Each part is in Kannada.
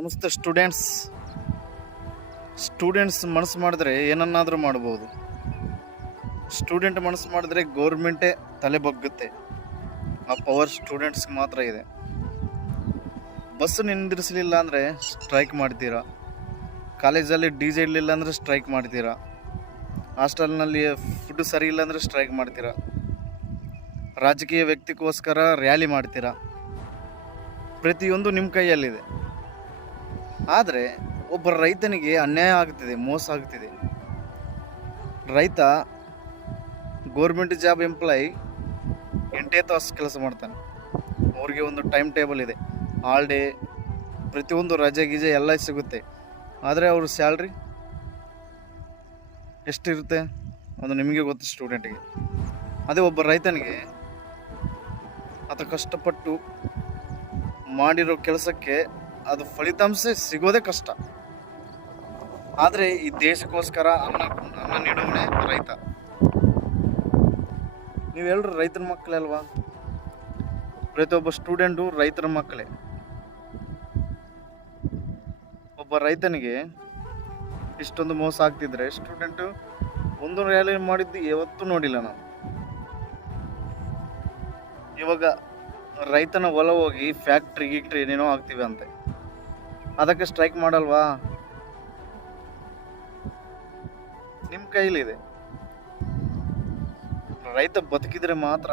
ನಮಸ್ತೆ ಸ್ಟೂಡೆಂಟ್ಸ್ ಮನಸ್ಸು ಮಾಡಿದ್ರೆ ಏನನ್ನಾದರೂ ಮಾಡ್ಬೋದು. ಸ್ಟೂಡೆಂಟ್ ಮನಸ್ಸು ಮಾಡಿದ್ರೆ ಗೌರ್ಮೆಂಟೇ ತಲೆ ಬಗ್ಗುತ್ತೆ. ಆ ಪವರ್ ಸ್ಟೂಡೆಂಟ್ಸ್ಗೆ ಮಾತ್ರ ಇದೆ. ಬಸ್ ನಿಂದಿರಿಸಲಿಲ್ಲ ಅಂದರೆ ಸ್ಟ್ರೈಕ್ ಮಾಡ್ತೀರಾ, ಕಾಲೇಜಲ್ಲಿ DJ ಇರಲಿಲ್ಲ ಅಂದರೆ ಸ್ಟ್ರೈಕ್ ಮಾಡ್ತೀರಾ, ಹಾಸ್ಟೆಲ್ನಲ್ಲಿ ಫುಡ್ ಸರಿ ಇಲ್ಲ ಅಂದರೆ ಸ್ಟ್ರೈಕ್ ಮಾಡ್ತೀರಾ, ರಾಜಕೀಯ ವ್ಯಕ್ತಿಗೋಸ್ಕರ ರ್ಯಾಲಿ ಮಾಡ್ತೀರಾ. ಪ್ರತಿಯೊಂದು ನಿಮ್ಮ ಕೈಯಲ್ಲಿದೆ. ಆದರೆ ಒಬ್ಬ ರೈತನಿಗೆ ಅನ್ಯಾಯ ಆಗ್ತಿದೆ, ಮೋಸ ಆಗ್ತಿದೆ. ರೈತ ಗೌರ್ಮೆಂಟ್ ಜಾಬ್ ಎಂಪ್ಲಾಯಿ 8 ತಾಸು ಕೆಲಸ ಮಾಡ್ತಾನೆ. ಅವ್ರಿಗೆ ಒಂದು ಟೈಮ್ ಟೇಬಲ್ ಇದೆ, ಆಲ್ ಡೇ, ಪ್ರತಿಯೊಂದು ರಜೆ ಗೀಜೆ ಎಲ್ಲ ಸಿಗುತ್ತೆ. ಆದರೆ ಅವ್ರ ಸ್ಯಾಲ್ರಿ ಎಷ್ಟಿರುತ್ತೆ ಅದು ನಿಮಗೆ ಗೊತ್ತು, ಸ್ಟೂಡೆಂಟಿಗೆ. ಅದೇ ಒಬ್ಬ ರೈತನಿಗೆ ಆತ ಕಷ್ಟಪಟ್ಟು ಮಾಡಿರೋ ಕೆಲಸಕ್ಕೆ ಅದು ಫಲಿತಾಂಶ ಸಿಗೋದೇ ಕಷ್ಟ. ಆದರೆ ಈ ದೇಶಕ್ಕೋಸ್ಕರ ಅನ್ನ ನೀಡೋನೇ ರೈತ. ನೀವೆಲ್ಲರೂ ರೈತರ ಮಕ್ಕಳೇ ಅಲ್ವಾ? ಪ್ರತಿಯೊಬ್ಬ ಸ್ಟೂಡೆಂಟು ರೈತರ ಮಕ್ಕಳೇ. ಒಬ್ಬ ರೈತನಿಗೆ ಇಷ್ಟೊಂದು ಮೋಸ ಆಗ್ತಿದ್ರೆ ಸ್ಟೂಡೆಂಟು ಒಂದು ರ್ಯಾಲಿ ಮಾಡಿದ್ದು ಯಾವತ್ತೂ ನೋಡಿಲ್ಲ ನಾವು. ಇವಾಗ ರೈತನ ಹೊಲ ಹೋಗಿ ಫ್ಯಾಕ್ಟ್ರಿ ಏನೇನೋ ಆಗ್ತಿವೆ ಅಂತೆ, ಅದಕ್ಕೆ ಸ್ಟ್ರೈಕ್ ಮಾಡಲ್ವಾ? ನಿಮ್ಮ ಕೈಲಿದೆ. ರೈತ ಬದುಕಿದ್ರೆ ಮಾತ್ರ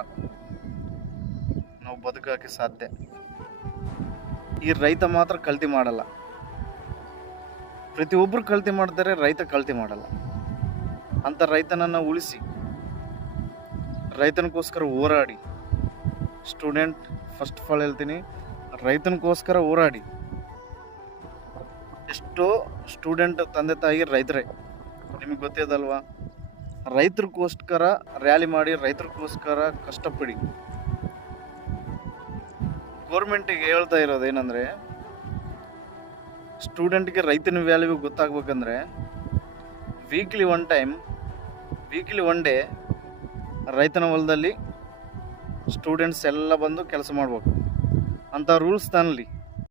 ನಾವು ಬದುಕಕ್ಕೆ ಸಾಧ್ಯ. ಈ ರೈತ ಮಾತ್ರ ಕಲ್ತಿ ಮಾಡಲ್ಲ. ಪ್ರತಿಯೊಬ್ಬರು ಕಲ್ತಿ ಮಾಡ್ತಾರೆ, ರೈತ ಕಲ್ತಿ ಮಾಡಲ್ಲ. ಅಂತ ರೈತನನ್ನು ಉಳಿಸಿ, ರೈತನಿಗೋಸ್ಕರ ಹೋರಾಡಿ. ಸ್ಟೂಡೆಂಟ್ ಫಸ್ಟ್ ಆಫ್ ಆಲ್ ಹೇಳ್ತೀನಿ, ರೈತನಿಗೋಸ್ಕರ ಹೋರಾಡಿ. ಎಷ್ಟೋ ಸ್ಟೂಡೆಂಟ್ ತಂದೆ ತಾಯಿ ರೈತರೇ, ನಿಮಗೆ ಗೊತ್ತಿದಲ್ವಾ? ರೈತರಿಗೋಸ್ಕರ ರ್ಯಾಲಿ ಮಾಡಿ, ರೈತರಿಗೋಸ್ಕರ ಕಷ್ಟಪಡಿ. ಗೌರ್ಮೆಂಟಿಗೆ ಹೇಳ್ತಾ ಇರೋದೇನೆಂದರೆ, ಸ್ಟೂಡೆಂಟ್ಗೆ ರೈತನ ವ್ಯಾಲ್ಯೂ ಗೊತ್ತಾಗ್ಬೇಕಂದ್ರೆ ವೀಕ್ಲಿ ಒನ್ ಡೇ ರೈತನ ಹೊಲದಲ್ಲಿ ಸ್ಟೂಡೆಂಟ್ಸ್ ಎಲ್ಲ ಬಂದು ಕೆಲಸ ಮಾಡ್ಬೇಕು ಅಂತ ರೂಲ್ಸ್ ತನ್ನಲಿ.